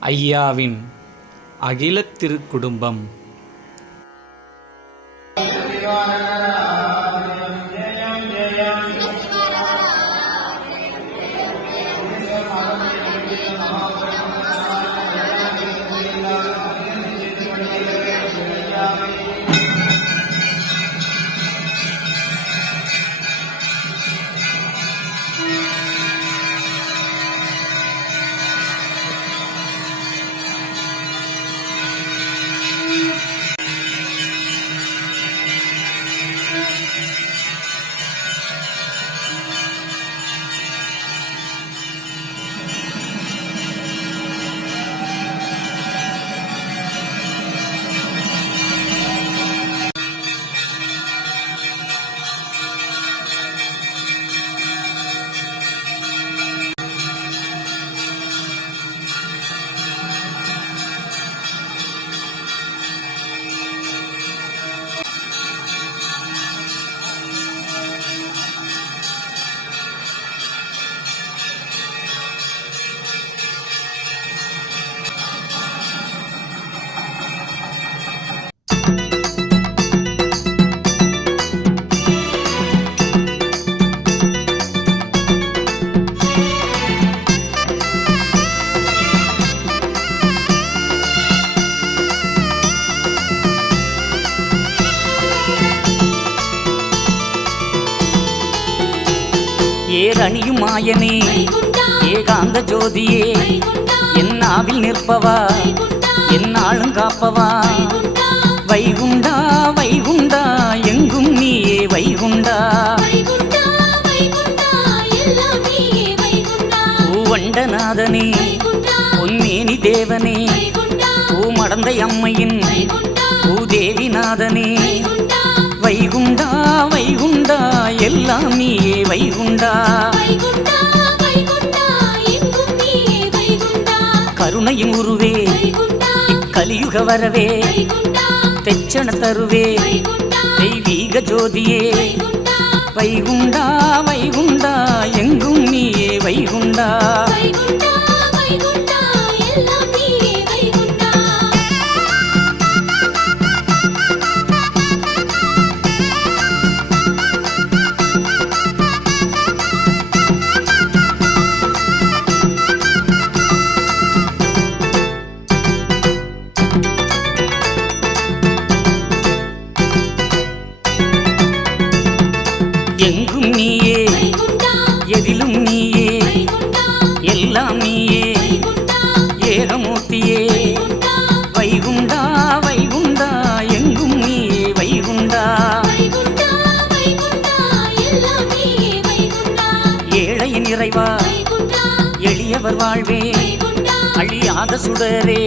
ஐயாவின் அகிலத் திருக்குடும்பம். ஏரணியும் மாயனே ஏகாந்த ஜோதியே என்னாவில் நிற்பவா என்னாலும் காப்பவா வைகுண்டா வைகுண்டா எங்கும் நீயே வைகுண்டா பூவண்டநாதனே பொன்னேனி தேவனே பூமடந்தை அம்மையின் பூதேவிநாதனே வைகுண்டா வைகுண்டா எல்லாம் நீயே வைகுண்டா கருணையின் உருவே இக்கலியுக வரவே தெச்சண தருவே தெய்வீக ஜோதியே வைகுண்டா வைகுண்டா எங்கும் நீயே வைகுண்டா எங்கும் நீயே எதிலும் நீயே எல்லாம் நீயே ஏகமூர்த்தியே வைகுண்டா வைகுண்டா எங்கும் நீயே வைகுண்டா ஏழையின் இறைவா எளியவர் வாழ்வே அழியாத சுடரே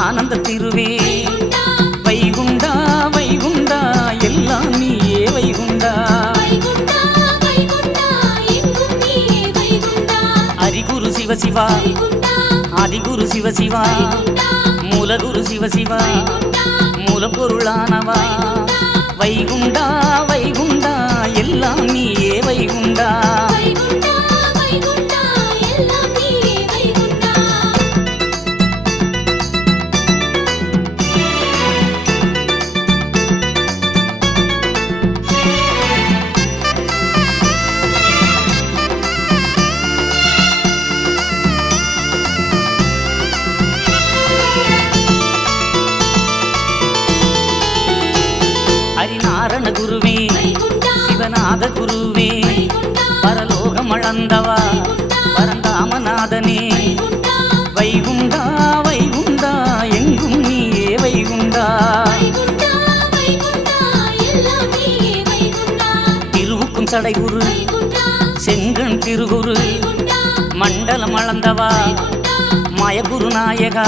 ஆனந்த திருவே வைகுண்டா வைகுண்டா எல்லாம் நீயே வைகுண்டா ஹரிகுரு சிவசிவா ஆதிகுரு சிவசிவா மூலகுரு சிவசிவா மூலப்பொருளானவா வைகுண்டா வைகுண்டா எல்லாம் நீயே வைகுண்டா ஹரிநாரண குருவே சிவநாத குருவே பரலோகம் அளந்தவா பரந்தாமநாதனே வைகுண்டா வைகுண்டா எங்கும் நீயே வைகுண்டா திருவுக்கும் சடைகுரு செங்கண் திருகுரு மண்டலம் அளந்தவா மாயகுரு நாயகா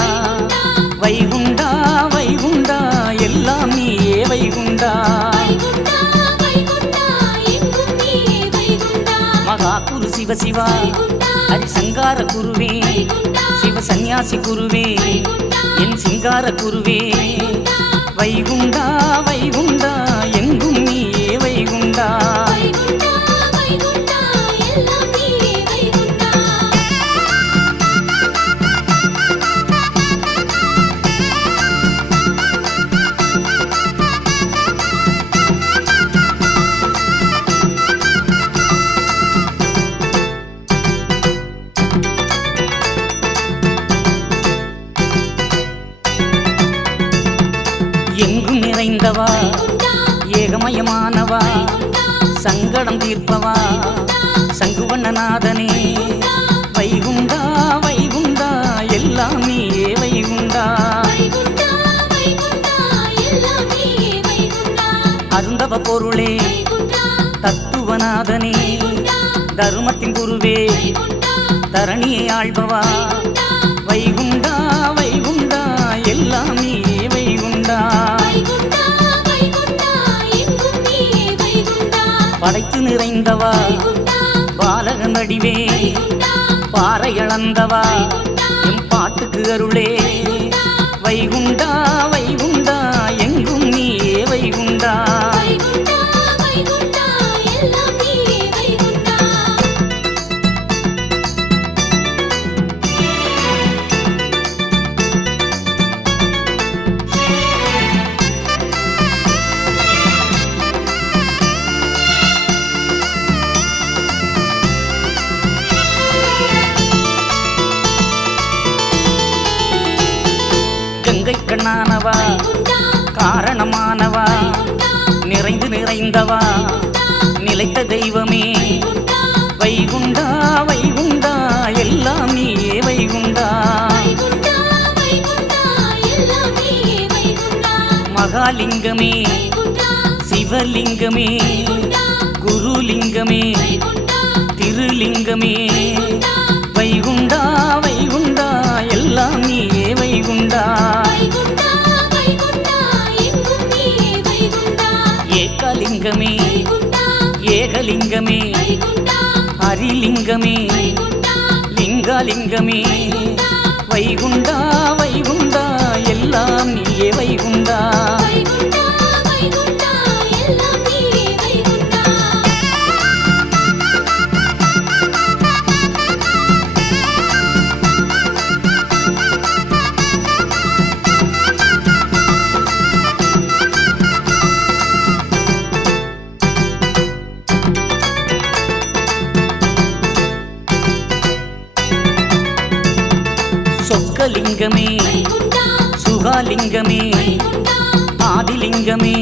வைகுண்டா வைகுண்டா எல்லாம் நீயே வைகுண்டா மகாகுரு சிவசிவா ஹரிசங்கார குருவே சிவ சந்நியாசி குருவே என் சிங்கார குருவே வைகுண்டா வைகுண்டா எங்கும் நீயே வைகுண்டா நிறைந்தவா ஏகமயமானவா சங்கடம் தீர்ப்பவா சங்குவண்ணநாதனே வைகுண்டா வைகுண்டா எல்லாம் நீயே வைகுண்டா அருந்தவ பொருளே தத்துவநாதனே தருமத்தின் குருவே தரணியை ஆள்பவா வைகுண்டா வைகுண்டா எல்லாம் நீயே வைகுண்டா படைத்து நிறைந்தவா பாலகன் வடிவே பாறை அளந்தவா எம் பாட்டுக்கு அருளே வைகுண்டா வைகுண்டா எங்கும் நீயே வைகுண்டா கங்கை கண்ணானவா காரணமானவா நிறைந்து நிறைந்தவா நிலைத்த தெய்வமே வைகுண்டா வைகுண்டா எல்லாம் நீயே வைகுண்டா மகாலிங்கமே சிவலிங்கமே குருலிங்கமே திருலிங்கமே வைகுண்டா வைகுண்டா எல்லாம் நீயே வைகுண்டா ஏகலிங்கமே ஏகலிங்கமே ஹரிலிங்கமே லிங்கலிங்கமே வைகுண்டா வைகுண்டா எல்லாம் நீயே வைகுண்டா சொக்கலிங்கமே சுகாலிங்கமே ஆதிலிங்கமே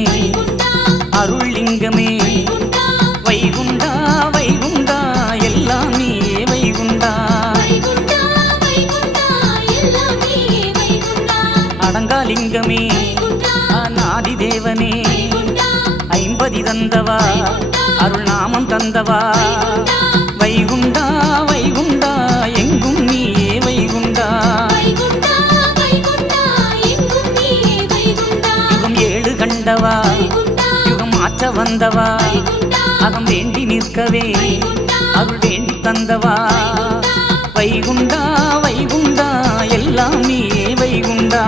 அருள்லிங்கமே வைகுண்டா வைகுண்டா எல்லாம் நீயே வைகுண்டா அடங்காலிங்கமே அநாதி தேவனே ஐம்பதி தந்தவா அருள் நாமம் தந்தவா வைகுண்டா வைகுண்டா எங்கும் நீயே வைகுண்டா யுகம் ஏழு கண்டவா யுகம் மாற்ற வந்தவா அகம் வேண்டி நிற்கவே அருள் வேண்டி தந்தவா வைகுண்டா வைகுண்டா எல்லாம் நீயே வைகுண்டா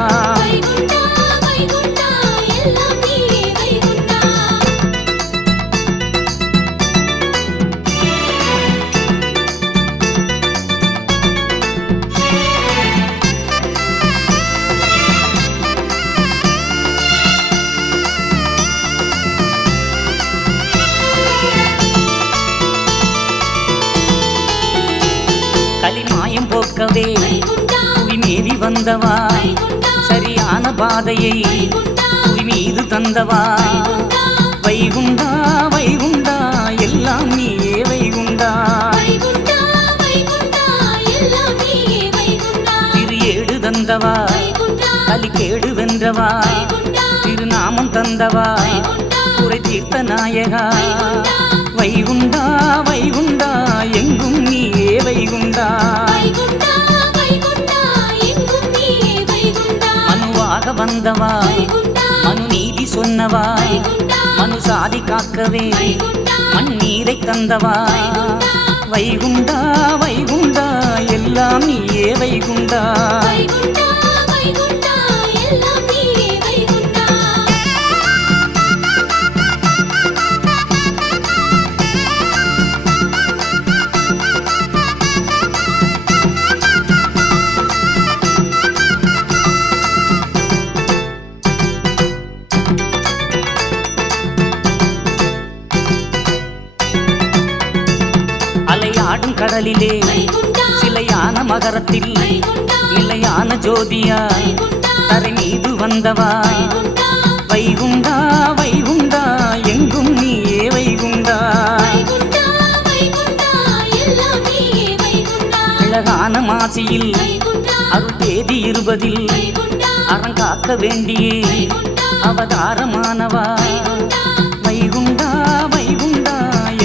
கலிமாயம் போக்கவே புவி மீறி வந்தவா சரியான பாதையை புவி மீது தந்தவா வைகுண்டா வைகுண்டா எல்லாம் நீயே வைகுண்டா திரு ஏடு தந்தவா கலிகேடு வென்றவா திருநாமம் தந்தவா குறை தீர்த்த நாயகா வைகுண்டா வைகுண்டா எங்கும் நீயே வைகுண்டா மனுவாக வந்தவா மனு நீதி சொன்னவா மனு சாதி காக்கவே மண்ணீரை தந்தவா வைகுண்டா வைகுண்டா எல்லாம் நீயே வைகுண்டா அலையாடும் கடலிலே சிலையான மகரத்தில் நிலையான ஜோதியா தரை மீது வந்தவா வைகுண்டா வைகுண்டா எங்கும் நீயே வைகுண்டா வைகுண்டா வைகுண்டா எல்லாம் நீயே வைகுண்டா அழகான மாசியில் வைகுண்டா அருள் தேதி 20 வைகுண்டா அறங்காக்க வேண்டியே அவதாரமானவா வைகுண்டா வைகுண்டா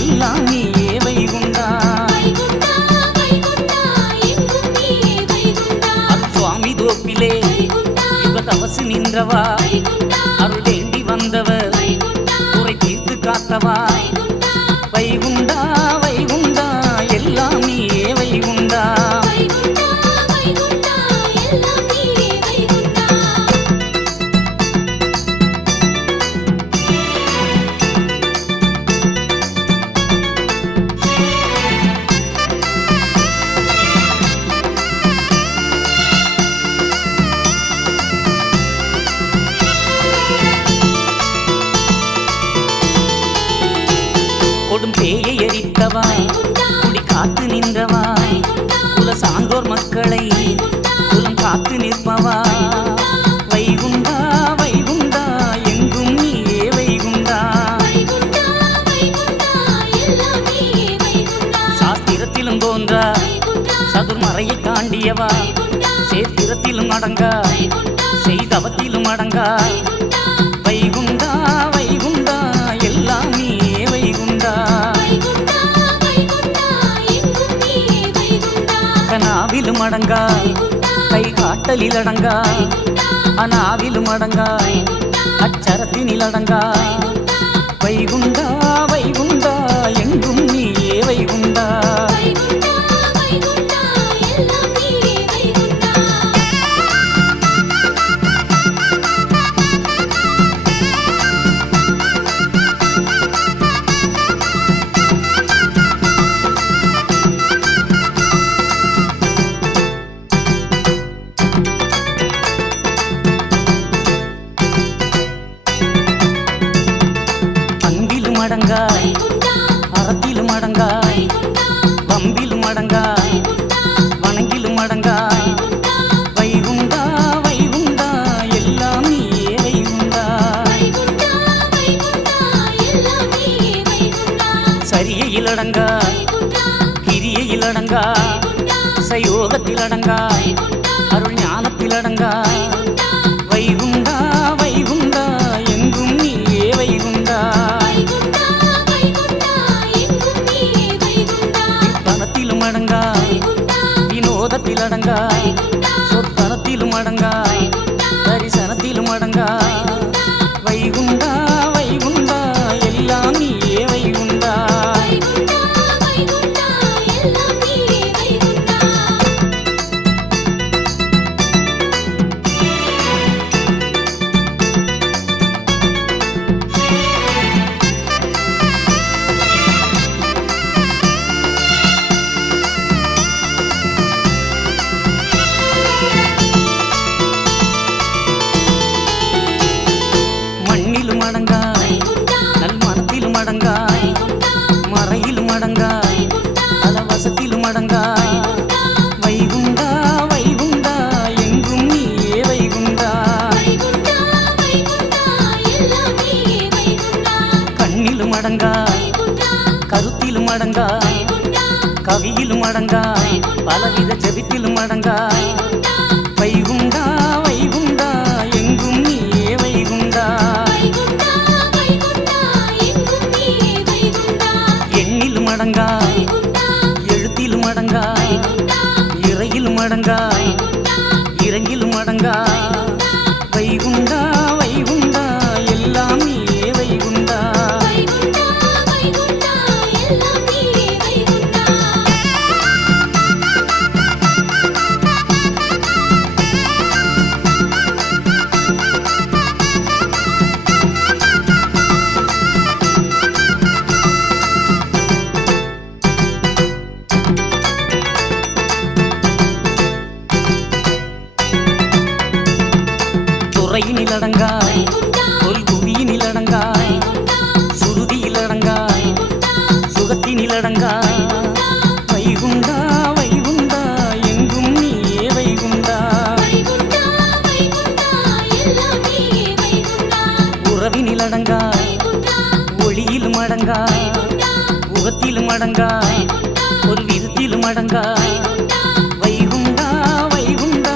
எல்லாம் நீயே வைகுண்டா வைகுண்டா வைகுண்டா எங்கும் நீயே வைகுண்டா அருள் சுவாமி தோப்பிலே வைகுண்டா யுக தவசு நின்றவா வைகுண்டா அருள் வேண்டி வந்தவர் வைகுண்டா குறை தீர்த்து காத்தவா வைகுண்டா வைகுண்டா வைகுண்டா எல்லாம் நீயே வைகுண்டா வைகுண்டா வைகுண்டா எல்லாம் நீயே வைகுண்டா கொடும் பேயை எரித்தவா குடி காத்து நின்றவா குல சான்றோர் மக்களை குலம் காத்து நிற்பவா வைகுண்டா வைகுண்டா எங்கும் நீயே வைகுண்டா வைகுண்டா வைகுண்டா எல்லாம் நீயே வைகுண்டா சாஸ்திரத்திலும் தோன்றா வைகுண்டா சதுர்மறையை தாண்டியவா சேத்திரத்திலும் அடங்கா செய்தவத்திலும் அடங்கா வைகுண்டா வைகுண்டா எல்லாம் நீயே வைகுண்டா வைகுண்டா வைகுண்டா எங்கும் நீயே வைகுண்டா கனாவிலும் அடங்கா கை காட்டலில் அடங்கா அனாவிலும் அடங்கா அச்சரத்தினில் அடங்கா வைகுண்டா வைகுண்டா எங்கும் நீயே வைகுண்டா வைகுண்டா வைகுண்டா எல்லாம் நீயே வைகுண்டா அன்பிலும் அடங்கா வைகுண்டா அறத்திலும் அடங்கா வம்பிலும் அடங்கா வணங்கிலும் அடங்கா வைகுண்டா வைகுண்டா எல்லாம் நீயே வைகுண்டா வைகுண்டா வைகுண்டா எல்லாம் நீயே வைகுண்டா சரியையில் அடங்கா கிரியையில் அடங்கா சயோகத்தில் அடங்கா அருள் ஞானத்தில் அடங்கா வைகுண்டா வைகுண்டா எங்கும் நீயே வைகுண்டா வைகுண்டா வைகுண்டா எங்கும் நீயே வைகுண்டா தனத்திலும் அடங்கா வினோதத்தில் அடங்கா சொற்தனத்திலும் அடங்கா தரிசனத்திலும் அடங்கா வைகுண்டா வைகுண்டா எல்லாம் நீயே வைகுண்டா வைகுண்டா வைகுண்டா எல்லாம் நீயே வைகுண்டா மண்ணிலும் அடங்கா நல் மனத்திலும் அடங்கா மறையிலும் அடங்கா பலவசத்திலும் அடங்கா வைகுண்டா வைகுண்டா எங்கும் நீயே வைகுண்டா வைகுண்டா வைகுண்டா எல்லாம் நீயே வைகுண்டா கண்ணிலும் அடங்கா கருத்திலும் அடங்கா கவியிலும் அடங்கா பலவித ஜெபித்திலும் அடங்கா வைகுண்டா வைகுண்டா எங்கும் நீயே வைகுண்டா வைகுண்டா வைகுண்டா எங்கும் நீயே வைகுண்டா எண்ணிலும் அடங்கா எழுத்திலும் அடங்கா இறையிலும் அடங்கா இறங்கிலும் அடங்கா வைகுண்டா வைகுண்டா எல்லாம் நீயே வைகுண்டா வைகுண்டா வைகுண்டா எல்லாம் நீயே வைகுண்டா துறையினில் அடங்கா தொல்குவியினில் அடங்கா சுருதியில் அடங்கா சுகத்தினில் அடங்கா வைகுண்டா வைகுண்டா எங்கும் நீயே வைகுண்டா வைகுண்டா வைகுண்டா எல்லாம் நீயே வைகுண்டா அடங்கா உகத்திலும் அடங்கா ஒரு விதத்திலும் அடங்கா வைகுண்டா வைகுண்டா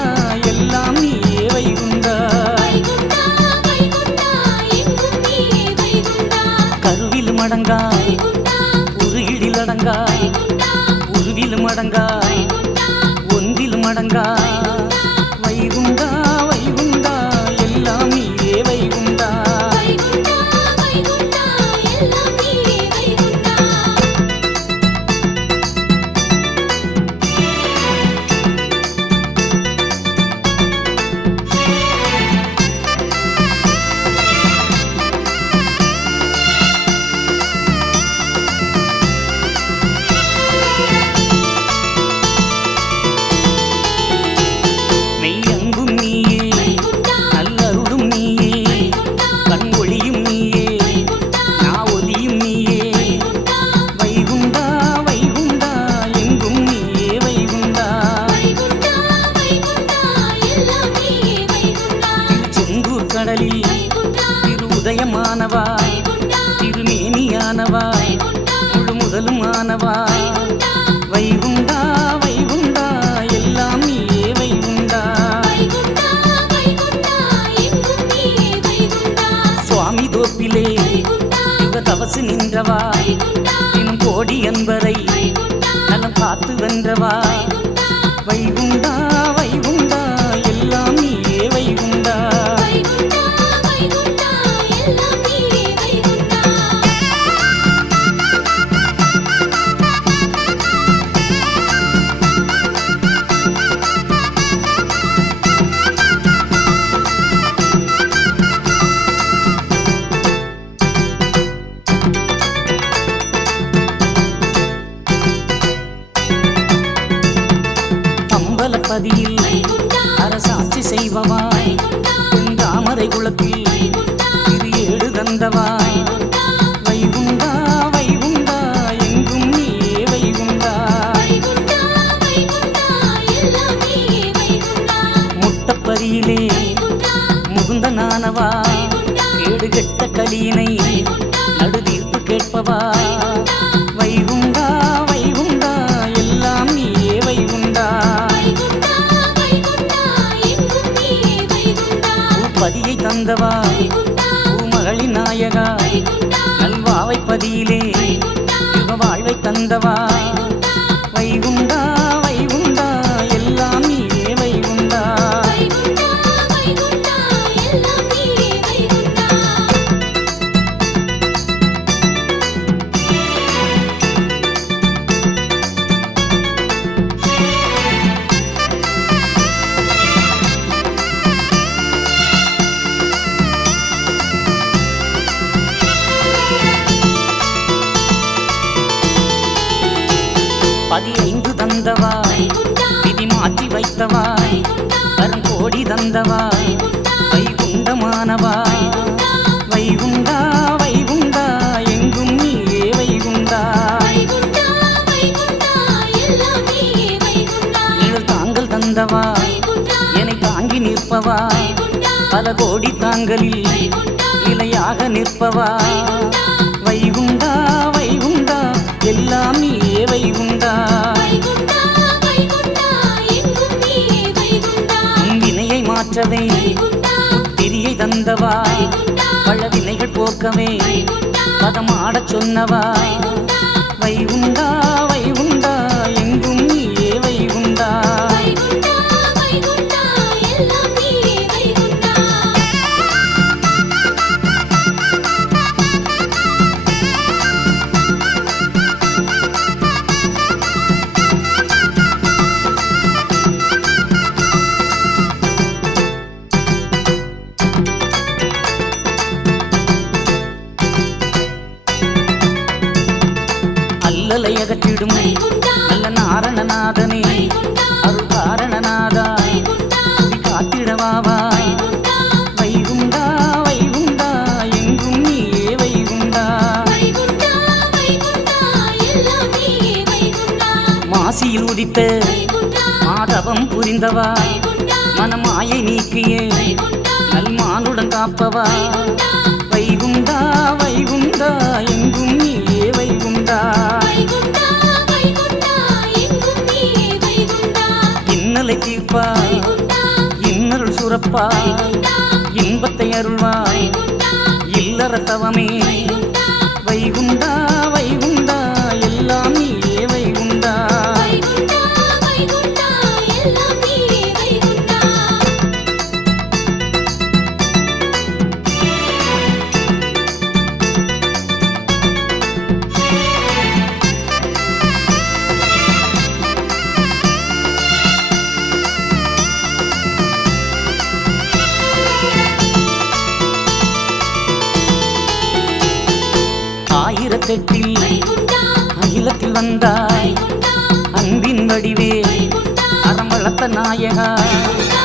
எல்லாம் நீயே வைகுண்டா வைகுண்டா வைகுண்டா எங்கும் நீயே வைகுண்டா கருவிலும் அடங்கா வைகுண்டா உருகிடில் அடங்கா வைகுண்டா உருவிலும் அடங்கா வைகுண்டா ஒன்றிலும் அடங்கா வைகுண்டா வைகுண்டா எல்லாம் நீயே வைகுண்டா வைகுண்டா வைகுண்டா எல்லாம் நீயே வைகுண்டா மெய்யங்கும் நீயே வைகுண்டா நல்லருளும் நீயே வைகுண்டா கண் ஒளியும் நீயே வைகுண்டா நா ஒலியும் நீயே வைகுண்டா வைகுண்டா வைகுண்டா எங்கும் நீயே வைகுண்டா வைகுண்டா வைகுண்டா எல்லாம் நீயே வைகுண்டா செந்தூர் கடலில் வைகுண்டா திரு உதயமானவா வைகுண்டா திருமேனியானவா வைகுண்டா முழு முதலுமானவா வைகுண்டா வைகுண்டா எல்லாம் நீயே வைகுண்டா வைகுண்டா வைகுண்டா எங்கும் நீயே வைகுண்டா சுவாமி தோப்பிலே வைகுண்டா யுக தவசு நின்றவா வைகுண்டா தினம் கோடி அன்பரை வைகுண்டா நலம் காத்து வென்றவா வைகுண்டா வைகுண்டா வைகுண்டா எல்லாம் நீயே வைகுண்டா வைகுண்டா வைகுண்டா எல்லாம் நீயே வைகுண்டா அம்பலப்பதியில் வைகுண்டா அரசாட்சி செய்வவா வைகுண்டா தாமரை குளத்தில் வைகுண்டா திரு ஏழு தந்தவா வைகுண்டா வைகுண்டா எங்கும் நீயே வைகுண்டா வைகுண்டா வைகுண்டா எல்லாம் நீயே வைகுண்டா முட்டப்பரியிலே வைகுண்டா முகுந்தனானவா கேடு கெட்ட கலியினை நடுதீர்ப்பு கேட்பவா வைகுண்டா வைகுண்டா எல்லாம் நீயே வைகுண்டா வைகுண்டா வைகுண்டா எங்கும் நீயே வைகுண்டா பதியை தந்தவா வைகுண்டா பூமகளின் நாயகா வைகுண்டா நல்வாவை பதியிலே யுக வாழ்வை தந்தவா வைகுண்டா வைகுண்டா எல்லாம் நீயே வைகுண்டா வைகுண்டா வைகுண்டா எல்லாம் நீயே வைகுண்டா பதினைந்து தந்தவா வைகுண்டா விதி மாற்றி வைத்தவா கருங்கோடி தந்தவா வைகுண்டமானவா வைகுண்டா வைகுண்டா எங்கும் நீயே வைகுண்டா வைகுண்டா வைகுண்டா எல்லாம் நீயே வைகுண்டா நிழல் தாங்கள் தந்தவா வைகுண்டா என்னை தாங்கி நிற்பவா வைகுண்டா பல கோடி தாங்களில் நிலையாக நிற்பவா வைகுண்டா வைகுண்டா எல்லாம் நீயே வைகுண்டா வைகுண்டா வைகுண்டா எங்கும் நீயே வைகுண்டா உன் வினையை மாற்றவே வைகுண்டா திரியை தந்தவா பல வினைகள் போக்கவே பதமாடச் சொன்னவா வைகுண்டா வைகுண்டா எங்கும் நீயே வைகுண்டா வைகுண்டா வைகுண்டா எல்லாம் நீயே வைகுண்டா அல்லலை அகற்றிடும் நல்ல நாரணநாதனே அருள் காரணநாதா துதி காத்திடவாவா வைகுண்டா வைகுண்டா எங்கும் நீயே வைகுண்டா வைகுண்டா வைகுண்டா எல்லாம் நீயே வைகுண்டா மாசியில் உதித்த மாதவம் புரிந்தவா மனமாயை நீக்கியே நல்மானுடன் காப்பவா வைகுண்டா வைகுண்டா எங்கும் நீ இருப்பாய் வைகுண்டா இன்னருள் சுரப்பா வைகுண்டா இன்பத்தை அருள்வாய் வைகுண்டா இல்லற தவமே வைகுண்டா வைகுண்டா வைகுண்டா எல்லாம் நீயே வைகுண்டா வைகுண்டா வைகுண்டா எல்லாம் நீயே வைகுண்டா ஆயிரத்தெட்டில் வைகுண்டா அகிலத்தில் வந்தாய் வைகுண்டா அன்பின் வடிவே வைகுண்டா அறம் வளர்த்த நாயகா வைகுண்டா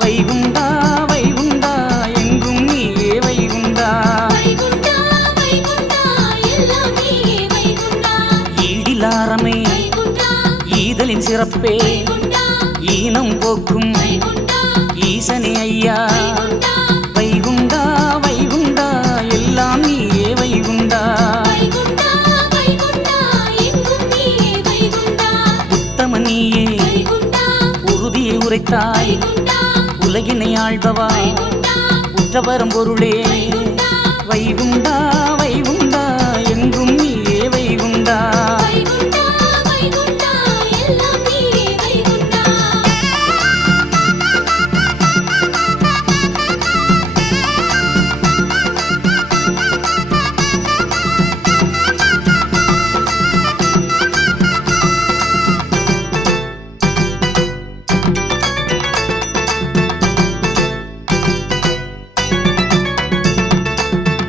வைகுண்டா வைகுண்டா எங்கும் நீயே வைகுண்டா வைகுண்டா வைகுண்டா எல்லாம் நீயே வைகுண்டா ஈடிலாரமே வைகுண்டா ஈதலின் சிறப்பே வைகுண்டா ஈனம் போக்கும் வைகுண்டா ஈசனே ஐயா வைகுண்டா வைகுண்டா வைகுண்டா எல்லாம் நீயே வைகுண்டா வைகுண்டா வைகுண்டா எங்கும் நீயே வைகுண்டா உத்தம நீயே வைகுண்டா உறுதியை உரைத்தாய் வைகுண்டா உலகினை ஆள்பவா வைகுண்டா உற்றவரும் பொருளே வைகுண்டா வைகுண்டா எங்கும் நீயே வைகுண்டா வைகுண்டா வைகுண்டா எல்லாம் நீயே வைகுண்டா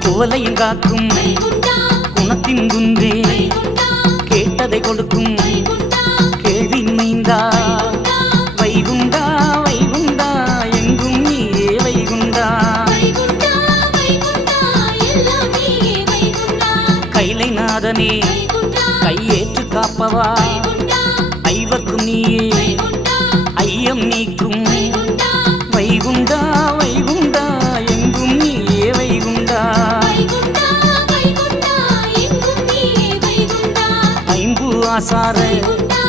குவலையும் காக்கும் வைகுண்டா குணத்தின் குன்றே வைகுண்டா கேட்டதை கொடுக்கும் வைகுண்டா கேள்வி மைந்தா வைகுண்டா வைகுண்டா எங்கும் நீயே வைகுண்டா வைகுண்டா வைகுண்டா எல்லாம் நீயே வைகுண்டா கைலை நாதனே வைகுண்டா கையேற்று காப்பவா வைகுண்டா ஐவர்க்கும் நீயே வைகுண்டா ஐயம் நீக்கும் வைகுண்டா வைகுண்டா வைகுண்டா எங்கும் நீயே வைகுண்டா வைகுண்டா வைகுண்டா எங்கும் நீயே வைகுண்டா ஐம்பு ஆசார வைகுண்டா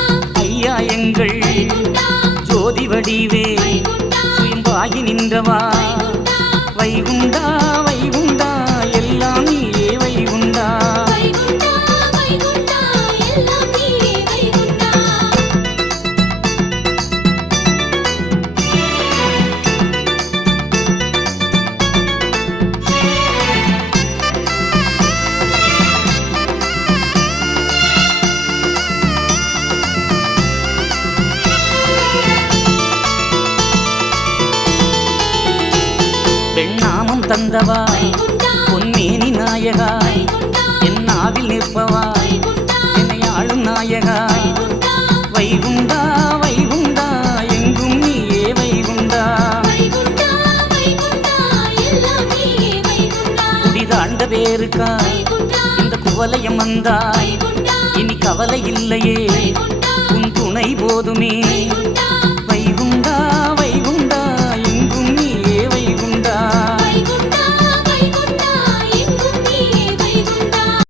ஐயா எங்கள் வைகுண்டா ஜோதி வடிவே வைகுண்டா சுயம்பாகி நின்றவா வைகுண்டா வைகுண்டா எல்லாம் நீயே வைகுண்டா வைகுண்டா வைகுண்டா எல்லாம் நீயே வைகுண்டா பெண்ணாமம் தந்தவா வைகுண்டா பொன்மேனி நாயகா வைகுண்டா என் நாவில் நிற்பவா வைகுண்டா என்னை ஆளும் நாயகா வைகுண்டா வைகுண்டா வைகுண்டா எங்கும் நீயே வைகுண்டா வைகுண்டா வைகுண்டா எல்லாம் நீயே வைகுண்டா குடிதாண்ட பேருக்கா வைகுண்டா இந்த குவலயம் வந்தாய் வைகுண்டா இனி கவலை இல்லையே வைகுண்டா உன் துணை போதுமே வைகுண்டா